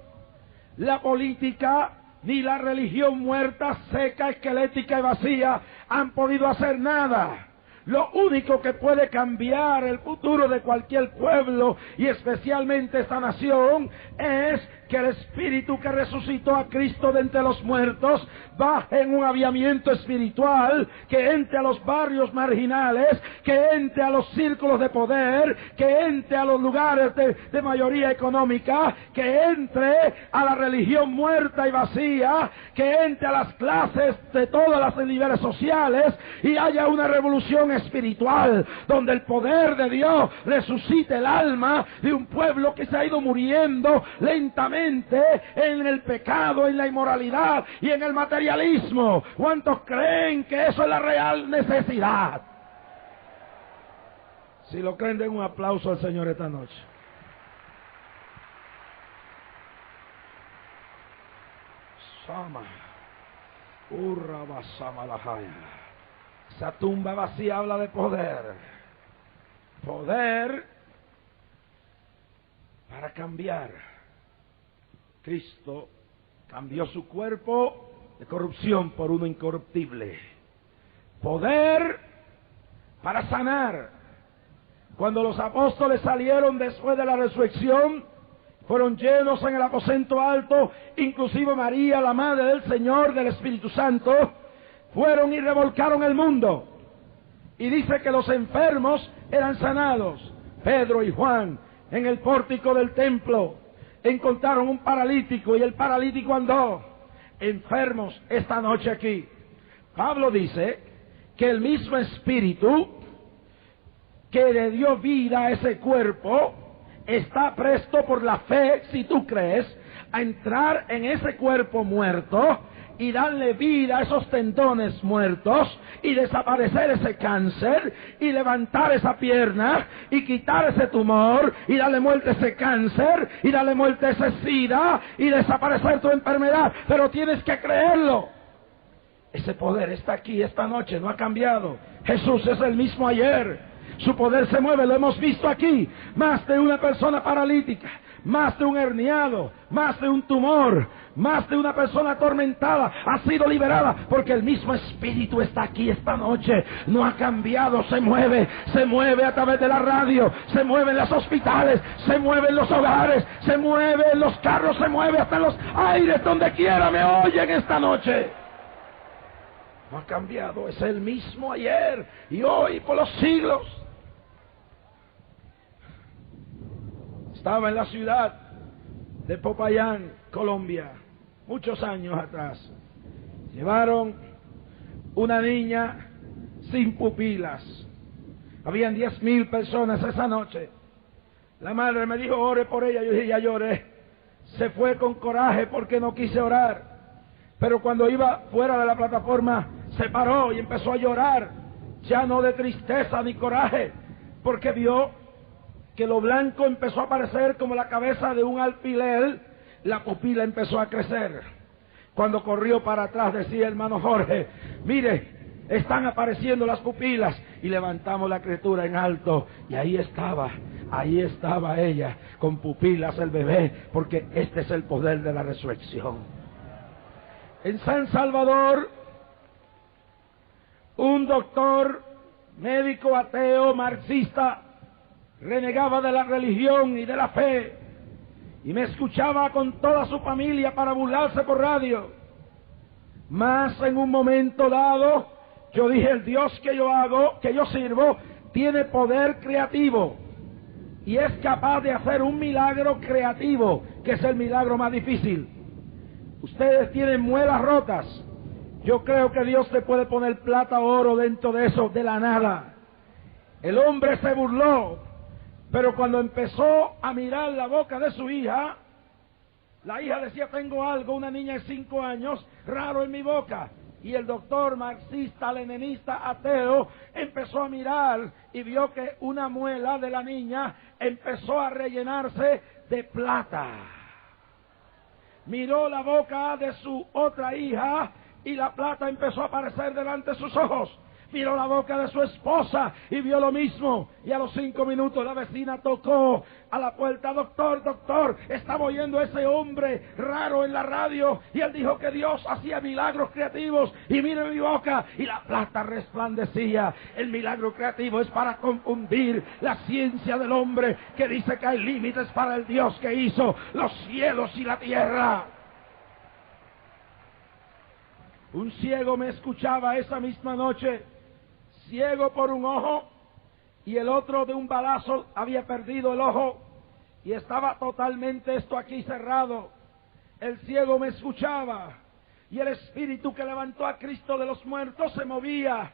La política ni la religión muerta, seca, esquelética y vacía han podido hacer nada. Lo único que puede cambiar el futuro de cualquier pueblo y especialmente esta nación es que el Espíritu que resucitó a Cristo de entre los muertos baje en un aviamiento espiritual, que entre a los barrios marginales, que entre a los círculos de poder, que entre a los lugares de mayoría económica, que entre a la religión muerta y vacía, que entre a las clases de todas las niveles sociales y haya una revolución espiritual donde el poder de Dios resucite el alma de un pueblo que se ha ido muriendo lentamente en el pecado, en la inmoralidad y en el materialismo. ¿Cuántos creen que eso es la real necesidad? Si lo creen, den un aplauso al Señor esta noche. Sama. Esa tumba vacía habla de poder. Poder para cambiar. Cristo cambió su cuerpo de corrupción por uno incorruptible. Poder para sanar. Cuando los apóstoles salieron después de la resurrección, fueron llenos en el aposento alto, inclusive María, la Madre del Señor, del Espíritu Santo, fueron y revolcaron el mundo. Y dice que los enfermos eran sanados. Pedro y Juan, en el pórtico del templo, encontraron un paralítico y el paralítico andó. Enfermos esta noche aquí. Pablo dice que el mismo Espíritu que le dio vida a ese cuerpo está presto por la fe, si tú crees, a entrar en ese cuerpo muerto y darle vida a esos tendones muertos y desaparecer ese cáncer y levantar esa pierna y quitar ese tumor y darle muerte a ese cáncer y darle muerte a ese SIDA y desaparecer tu enfermedad. Pero tienes que creerlo. Ese poder está aquí esta noche, no ha cambiado. Jesús es el mismo ayer. Su poder se mueve, lo hemos visto aquí. Más de una persona paralítica, más de un herniado, más de un tumor, más de una persona atormentada ha sido liberada, porque el mismo Espíritu está aquí esta noche. No ha cambiado, se mueve a través de la radio, se mueve en los hospitales, se mueve en los hogares, se mueve en los carros, se mueve hasta en los aires, donde quiera me oyen esta noche. No ha cambiado, es el mismo ayer y hoy por los siglos. Estaba en la ciudad de Popayán, Colombia, muchos años atrás. Llevaron una niña sin pupilas. Habían 10,000 personas esa noche. La madre me dijo, ore por ella. Yo dije, ya lloré. Se fue con coraje porque no quise orar. Pero cuando iba fuera de la plataforma, se paró y empezó a llorar. Ya no de tristeza ni coraje, porque vio que lo blanco empezó a aparecer como la cabeza de un alfiler, la pupila empezó a crecer. Cuando corrió para atrás decía, hermano Jorge, mire, están apareciendo las pupilas, y levantamos la criatura en alto, y ahí estaba ella, con pupilas el bebé, porque este es el poder de la resurrección. En San Salvador, un doctor, médico ateo, marxista, renegaba de la religión y de la fe, y me escuchaba con toda su familia para burlarse por radio. Mas en un momento dado, yo dije, el Dios que yo sirvo, tiene poder creativo, y es capaz de hacer un milagro creativo, que es el milagro más difícil. Ustedes tienen muelas rotas, yo creo que Dios te puede poner plata o oro dentro de eso, de la nada. El hombre se burló, pero cuando empezó a mirar la boca de su hija, la hija decía, tengo algo, una niña de 5 años, raro en mi boca. Y el doctor marxista, leninista, ateo, empezó a mirar y vio que una muela de la niña empezó a rellenarse de plata. Miró la boca de su otra hija y la plata empezó a aparecer delante de sus ojos. miró la boca de su esposa y vio lo mismo. Y a los 5 minutos la vecina tocó a la puerta: doctor, doctor, estaba oyendo a ese hombre raro en la radio y él dijo que Dios hacía milagros creativos, y mire mi boca, y la plata resplandecía. El milagro creativo es para confundir la ciencia del hombre, que dice que hay límites para el Dios que hizo los cielos y la tierra. Un ciego me escuchaba esa misma noche, ciego por un ojo, y el otro de un balazo había perdido el ojo y estaba totalmente esto aquí cerrado. El ciego me escuchaba y el espíritu que levantó a Cristo de los muertos se movía,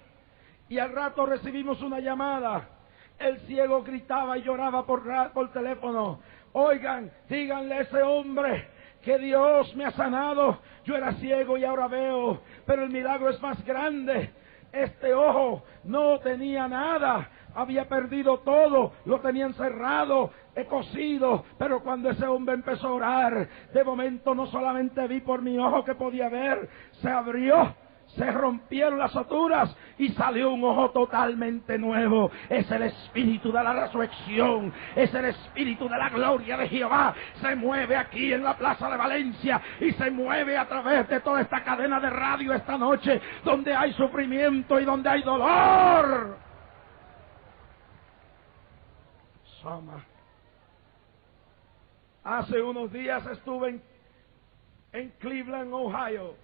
y al rato recibimos una llamada. El ciego gritaba y lloraba por teléfono: oigan, díganle a ese hombre que Dios me ha sanado. Yo era ciego y ahora veo, pero el milagro es más grande. Este ojo no tenía nada, había perdido todo, lo tenían cerrado, cosido, pero cuando ese hombre empezó a orar, de momento no solamente vi por mi ojo que podía ver, se abrió, se rompieron las suturas y salió un ojo totalmente nuevo. Es el espíritu de la resurrección, es el espíritu de la gloria de Jehová. Se mueve aquí en la plaza de Valencia y se mueve a través de toda esta cadena de radio esta noche, donde hay sufrimiento y donde hay dolor. Soma. Hace unos días estuve en Cleveland, Ohio.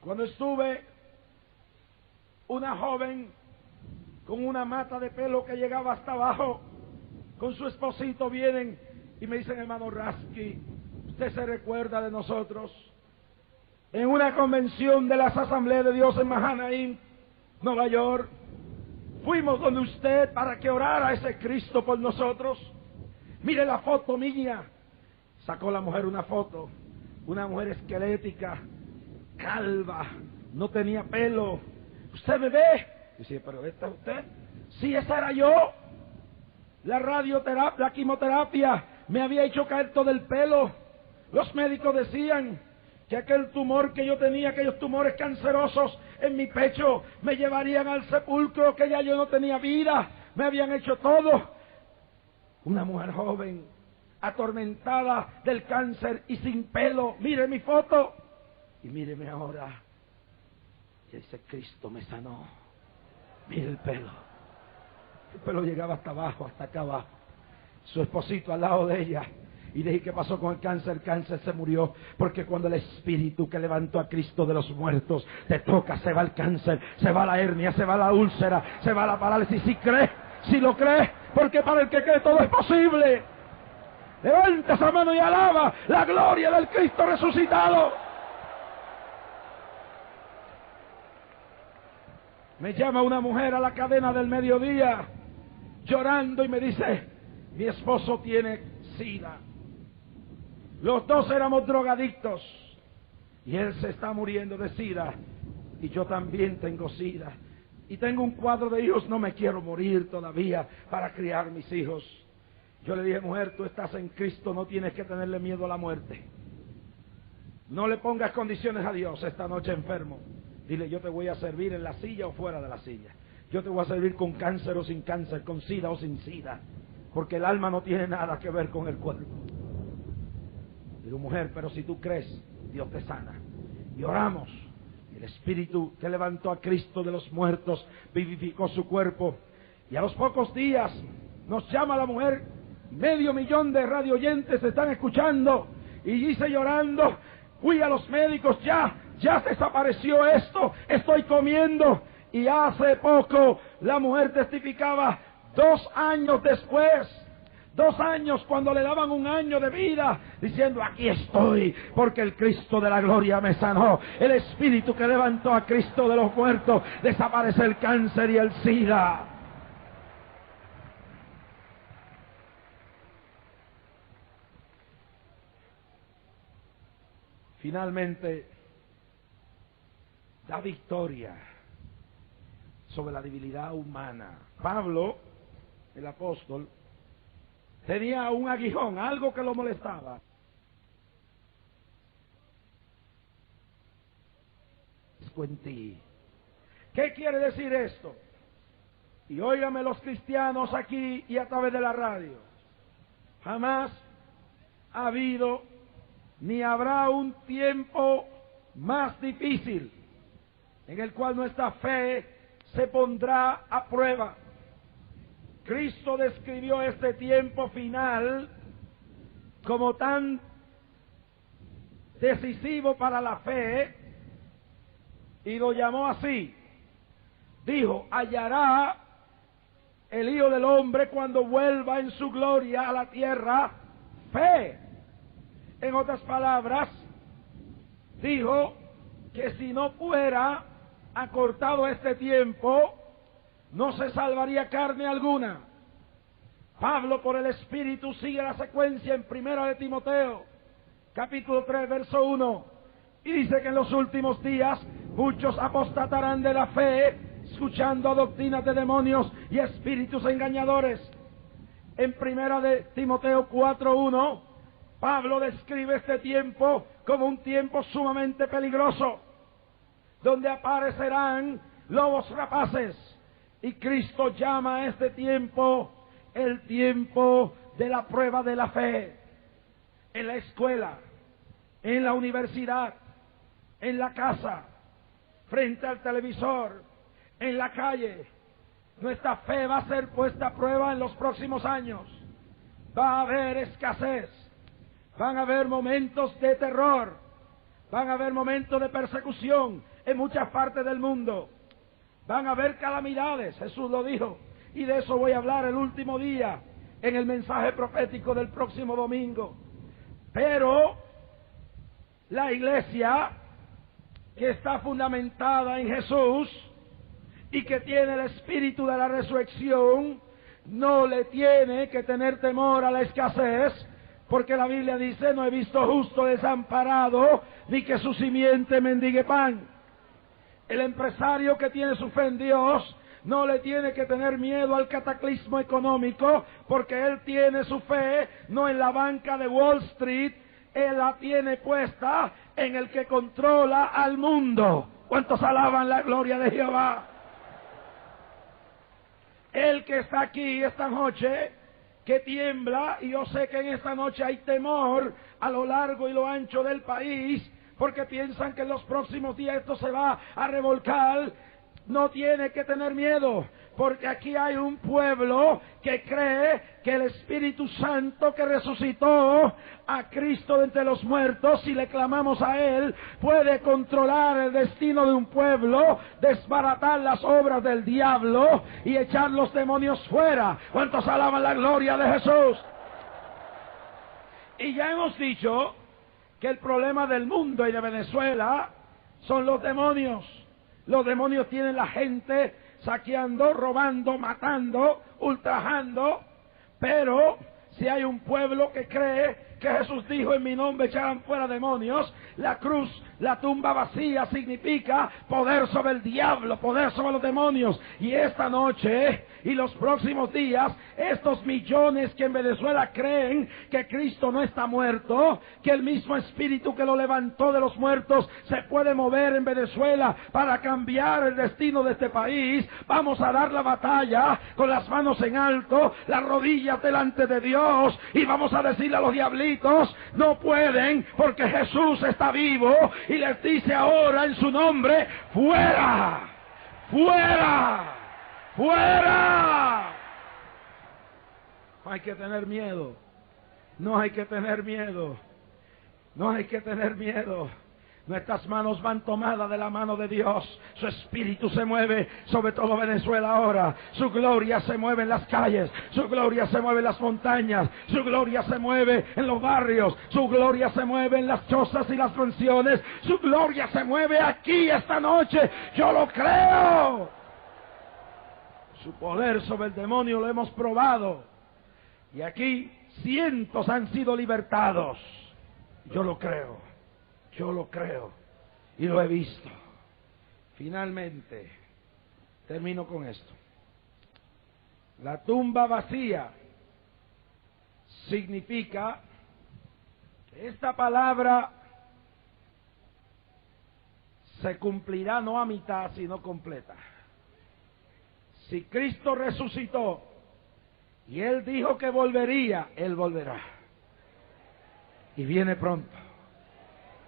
Cuando estuve, una joven con una mata de pelo que llegaba hasta abajo, con su esposito, vienen y me dicen: hermano Rasky, ¿usted se recuerda de nosotros? En una convención de las Asambleas de Dios en Mahanaim, Nueva York, fuimos donde usted para que orara ese Cristo por nosotros. Mire la foto mía. Sacó la mujer una foto, una mujer esquelética, calva, no tenía pelo. ¿Usted me ve? Dice: pero ¿esta es usted? Sí, esa era yo. La radioterapia, la quimioterapia me había hecho caer todo el pelo. Los médicos decían que aquel tumor que yo tenía, aquellos tumores cancerosos en mi pecho, me llevarían al sepulcro, que ya yo no tenía vida. Me habían hecho todo. Una mujer joven, atormentada del cáncer y sin pelo. Mire mi foto y míreme ahora. Y ese Cristo me sanó. Mire el pelo. El pelo llegaba hasta abajo, hasta acá abajo. Su esposito al lado de ella. Y dije: ¿qué pasó con el cáncer? El cáncer se murió. Porque cuando el espíritu que levantó a Cristo de los muertos te toca, se va el cáncer, se va la hernia, se va la úlcera, se va la parálisis. Si crees, si lo crees, porque para el que cree todo es posible. Levanta esa mano y alaba la gloria del Cristo resucitado. Me llama una mujer a la cadena del mediodía, llorando, y me dice: mi esposo tiene SIDA. Los dos éramos drogadictos y él se está muriendo de SIDA y yo también tengo SIDA. Y tengo un cuadro de hijos, no me quiero morir todavía para criar mis hijos. Yo le dije: mujer, tú estás en Cristo, no tienes que tenerle miedo a la muerte. No le pongas condiciones a Dios. Esta noche enfermo, dile: yo te voy a servir en la silla o fuera de la silla. Yo te voy a servir con cáncer o sin cáncer, con SIDA o sin SIDA, porque el alma no tiene nada que ver con el cuerpo. Digo: mujer, pero si tú crees, Dios te sana. Y oramos. El espíritu que levantó a Cristo de los muertos vivificó su cuerpo. Y a los pocos días nos llama la mujer: 500,000 de radio oyentes están escuchando. Y dice llorando: fui a los médicos, ya desapareció esto, estoy comiendo. Y hace poco la mujer testificaba, 2 años después, 2 años cuando le daban 1 año de vida, diciendo: aquí estoy, porque el Cristo de la gloria me sanó. El espíritu que levantó a Cristo de los muertos, desaparece el cáncer y el SIDA. Finalmente, da victoria sobre la debilidad humana. Pablo, el apóstol, tenía un aguijón, algo que lo molestaba. En ti. ¿Qué quiere decir esto? Y óigame los cristianos aquí y a través de la radio. Jamás ha habido ni habrá un tiempo más difícil en el cual nuestra fe se pondrá a prueba. Cristo describió este tiempo final como tan decisivo para la fe y lo llamó así. Dijo, hallará el Hijo del Hombre cuando vuelva en su gloria a la tierra fe. En otras palabras, dijo que si no fuera acortado este tiempo, no se salvaría carne alguna. Pablo, por el Espíritu, sigue la secuencia en 1 de Timoteo, capítulo 3, verso 1, y dice que en los últimos días muchos apostatarán de la fe, escuchando doctrinas de demonios y espíritus engañadores. En 1 de Timoteo 4:1, Pablo describe este tiempo como un tiempo sumamente peligroso, donde aparecerán lobos rapaces, y Cristo llama a este tiempo el tiempo de la prueba de la fe. En la escuela, en la universidad, en la casa, frente al televisor, en la calle, nuestra fe va a ser puesta a prueba en los próximos años. Va a haber escasez, van a haber momentos de terror, van a haber momentos de persecución en muchas partes del mundo, van a haber calamidades, Jesús lo dijo, y de eso voy a hablar el último día en el mensaje profético del próximo domingo. Pero la iglesia que está fundamentada en Jesús y que tiene el espíritu de la resurrección, no le tiene que tener temor a la escasez, porque la Biblia dice, no he visto justo desamparado, ni que su simiente mendigue pan. El empresario que tiene su fe en Dios no le tiene que tener miedo al cataclismo económico, porque él tiene su fe no en la banca de Wall Street, él la tiene puesta en el que controla al mundo. ¿Cuántos alaban la gloria de Jehová? El que está aquí esta noche, que tiembla, y yo sé que en esta noche hay temor a lo largo y lo ancho del país, porque piensan que en los próximos días esto se va a revolcar. No tiene que tener miedo, porque aquí hay un pueblo que cree que el Espíritu Santo que resucitó a Cristo de entre los muertos, si le clamamos a Él, puede controlar el destino de un pueblo, desbaratar las obras del diablo y echar los demonios fuera. ¿Cuántos alaban la gloria de Jesús? Y ya hemos dicho que el problema del mundo y de Venezuela son los demonios. Los demonios tienen la gente saqueando, robando, matando, ultrajando, pero si hay un pueblo que cree que Jesús dijo, en mi nombre echarán fuera demonios, la cruz, la tumba vacía significa poder sobre el diablo, poder sobre los demonios. Y esta noche y los próximos días, estos millones que en Venezuela creen que Cristo no está muerto, que el mismo Espíritu que lo levantó de los muertos se puede mover en Venezuela para cambiar el destino de este país, vamos a dar la batalla con las manos en alto, las rodillas delante de Dios, y vamos a decirle a los diablitos, no pueden, porque Jesús está vivo y les dice ahora en su nombre, fuera, fuera, fuera. No hay que tener miedo, no hay que tener miedo, no hay que tener miedo. Nuestras manos van tomadas de la mano de Dios. Su Espíritu se mueve sobre todo Venezuela ahora. Su gloria se mueve en las calles. Su gloria se mueve en las montañas. Su gloria se mueve en los barrios. Su gloria se mueve en las chozas y las mansiones. Su gloria se mueve aquí esta noche. Yo lo creo. Su poder sobre el demonio lo hemos probado. Y aquí cientos han sido libertados. Yo lo creo. Yo lo creo y lo he visto. Finalmente, termino con esto. La tumba vacía significa que esta palabra se cumplirá no a mitad, sino completa. Si Cristo resucitó y Él dijo que volvería, Él volverá. Y viene pronto.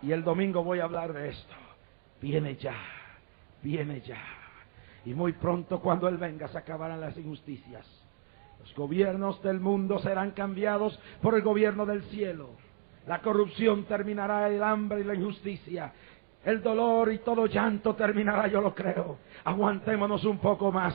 Y el domingo voy a hablar de esto. Viene ya, viene ya. Y muy pronto cuando Él venga se acabarán las injusticias. Los gobiernos del mundo serán cambiados por el gobierno del cielo. La corrupción terminará, el hambre y la injusticia. El dolor y todo llanto terminará, yo lo creo. Aguantémonos un poco más.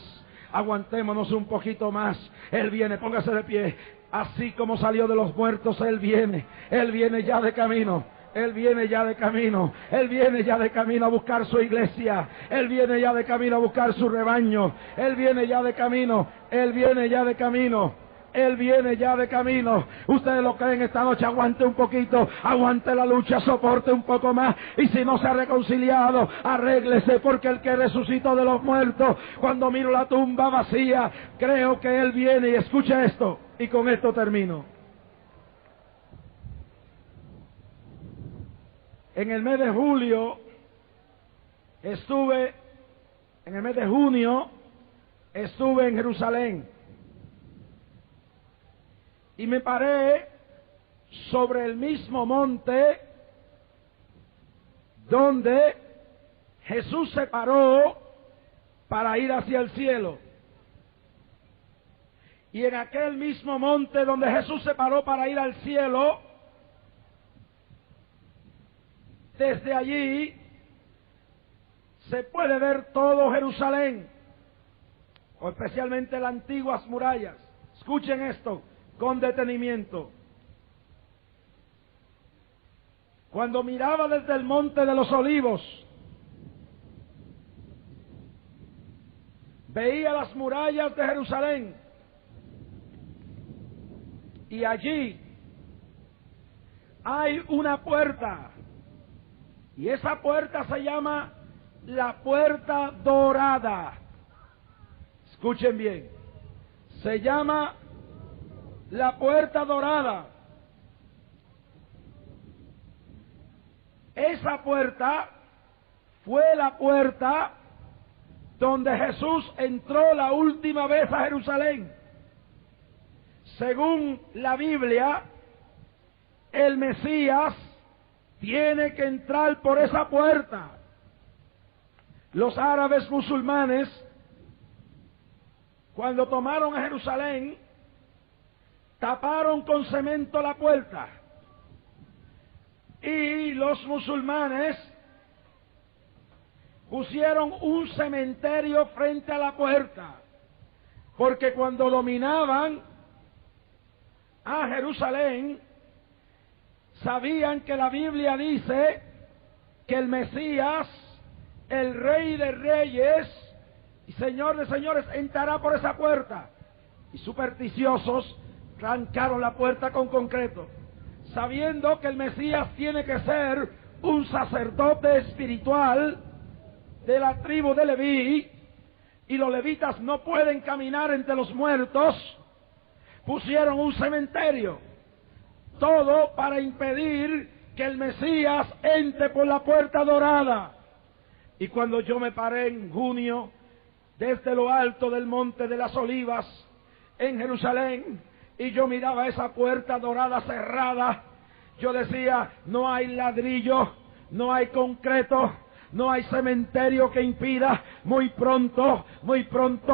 Aguantémonos un poquito más. Él viene, póngase de pie. Así como salió de los muertos, Él viene. Él viene ya de camino. Él viene ya de camino. Él viene ya de camino a buscar su iglesia. Él viene ya de camino a buscar su rebaño. Él viene ya de camino. Él viene ya de camino. Él viene ya de camino. Ustedes lo creen esta noche. Aguante un poquito, aguante la lucha, soporte un poco más. Y si no se ha reconciliado, arréglese, porque el que resucitó de los muertos, cuando miro la tumba vacía, creo que Él viene. Y escuche esto, y con esto termino. En el mes de junio estuve en Jerusalén. Y me paré sobre el mismo monte donde Jesús se paró para ir hacia el cielo. Y en aquel mismo monte donde Jesús se paró para ir al cielo, desde allí se puede ver todo Jerusalén, o especialmente las antiguas murallas. Escuchen esto con detenimiento. Cuando miraba desde el monte de los Olivos, veía las murallas de Jerusalén, y allí hay una puerta, y esa puerta se llama la Puerta Dorada. Escuchen bien, se llama la Puerta Dorada. Esa puerta fue la puerta donde Jesús entró la última vez a Jerusalén. Según la Biblia, el Mesías tiene que entrar por esa puerta. Los árabes musulmanes, cuando tomaron a Jerusalén, taparon con cemento la puerta, y los musulmanes pusieron un cementerio frente a la puerta, porque cuando dominaban a Jerusalén, sabían que la Biblia dice que el Mesías, el Rey de Reyes y Señor de Señores, entrará por esa puerta. Y supersticiosos trancaron la puerta con concreto, sabiendo que el Mesías tiene que ser un sacerdote espiritual de la tribu de Leví, y los levitas no pueden caminar entre los muertos. Pusieron un cementerio, todo para impedir que el Mesías entre por la Puerta Dorada. Y cuando yo me paré en junio, desde lo alto del Monte de las Olivas, en Jerusalén, y yo miraba esa Puerta Dorada cerrada, yo decía: no hay ladrillo, no hay concreto, no hay cementerio que impida. Muy pronto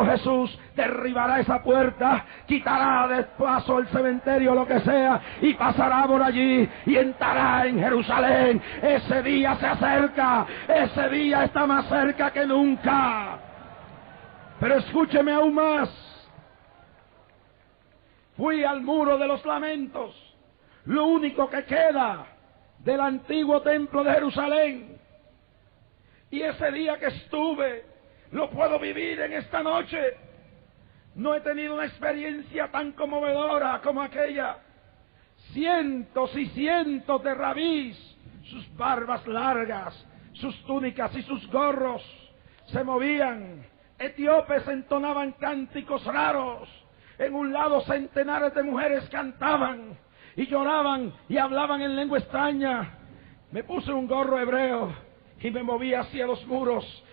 Jesús derribará esa puerta, quitará de paso el cementerio, lo que sea, y pasará por allí y entrará en Jerusalén. Ese día se acerca, ese día está más cerca que nunca. Pero escúcheme aún más. Fui al Muro de los Lamentos, lo único que queda del antiguo templo de Jerusalén. Y ese día que estuve, lo puedo vivir en esta noche. No he tenido una experiencia tan conmovedora como aquella. Cientos y cientos de rabís, sus barbas largas, sus túnicas y sus gorros se movían. Etíopes entonaban cánticos raros. En un lado centenares de mujeres cantaban y lloraban y hablaban en lengua extraña. Me puse un gorro hebreo y me moví hacia los muros,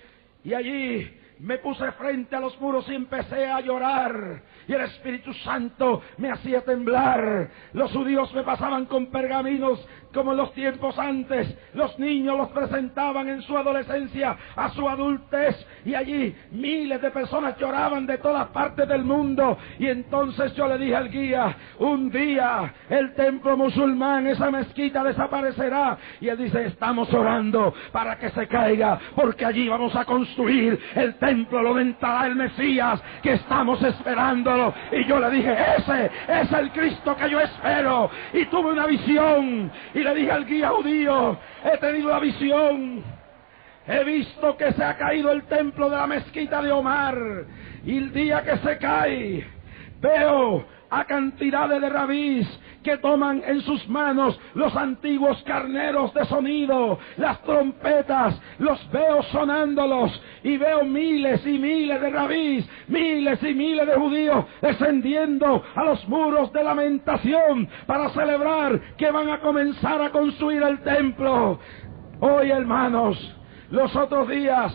y allí me puse frente a los muros y empecé a llorar, y el Espíritu Santo me hacía temblar. Los judíos me pasaban con pergaminos como en los tiempos antes. Los niños los presentaban en su adolescencia a su adultez, y allí miles de personas lloraban de todas partes del mundo. Y entonces yo le dije al guía: un día el templo musulmán, esa mezquita, desaparecerá. Y él dice: estamos orando para que se caiga, porque allí vamos a construir el templo donde entrará el Mesías, que estamos esperándolo. Y yo le dije: ese es el Cristo que yo espero. Y tuve una visión, y le dije al guía judío: he tenido la visión, he visto que se ha caído el templo de la mezquita de Omar, y el día que se cae, veo a cantidades de rabís que toman en sus manos los antiguos carneros de sonido, las trompetas, los veo sonándolos, y veo miles y miles de rabís, miles y miles de judíos descendiendo a los muros de Lamentación para celebrar que van a comenzar a construir el templo. Hoy, hermanos, los otros días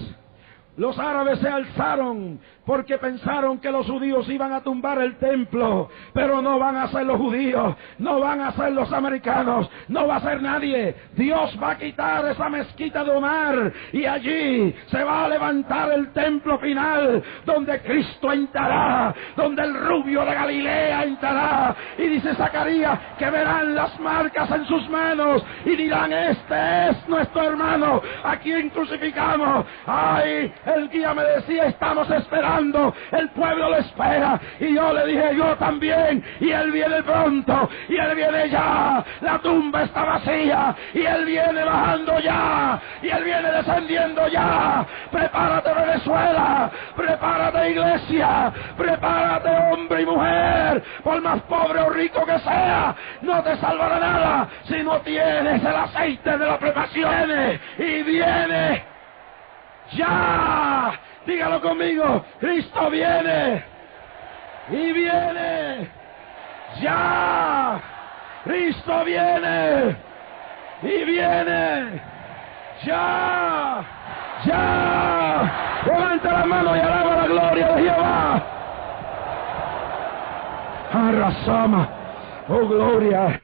los árabes se alzaron porque pensaron que los judíos iban a tumbar el templo, pero no van a ser los judíos, no van a ser los americanos, no va a ser nadie. Dios va a quitar esa mezquita de Omar, y allí se va a levantar el templo final, donde Cristo entrará, donde el rubio de Galilea entrará. Y dice Zacarías que verán las marcas en sus manos y dirán: este es nuestro hermano, a quien crucificamos. Ay, el guía me decía: estamos esperando, el pueblo lo espera. Y yo le dije: yo también. Y él viene pronto, y él viene ya. La tumba está vacía, y él viene bajando ya, y él viene descendiendo ya. Prepárate, Venezuela, prepárate, iglesia, prepárate, hombre y mujer. Por más pobre o rico que sea, no te salvará nada si no tienes el aceite de la preparación. Y viene ya. Dígalo conmigo: Cristo viene, y viene ya. Cristo viene, y viene ya. Ya. Levanta la mano y alaba la gloria de Jehová. Arrasama. Oh, gloria.